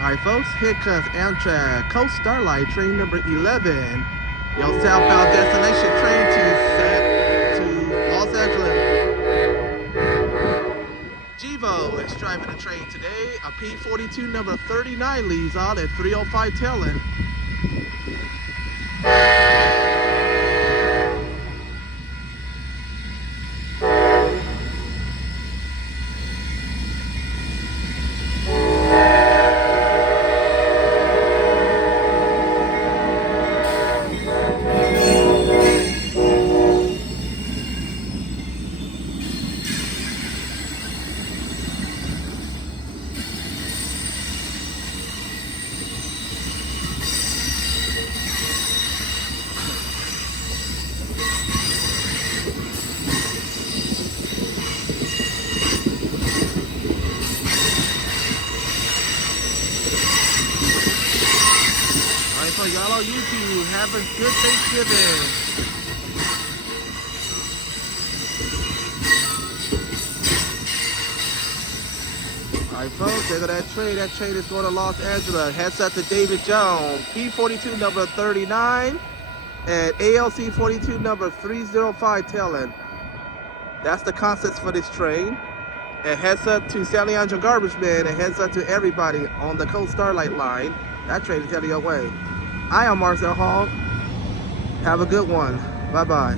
Alright folks, here comes Amtrak Coast Starlight train number 11. Your southbound destination train to Los Angeles. GEVO is driving the train today. A P42 number 39 leaves out at 3:05 telling. So y'all on YouTube, have a good Thanksgiving. Alright folks, there go that train. That train is going to Los Angeles. Heads up to David Jones. P42 number 39 and ALC 42 number 305 telling. That's the concepts for this train. And heads up to San Leandro Garbage Man and heads up to everybody on the Coast Starlight line. That train is heading your way. I am Marcel Hall. Have a good one. Bye-bye.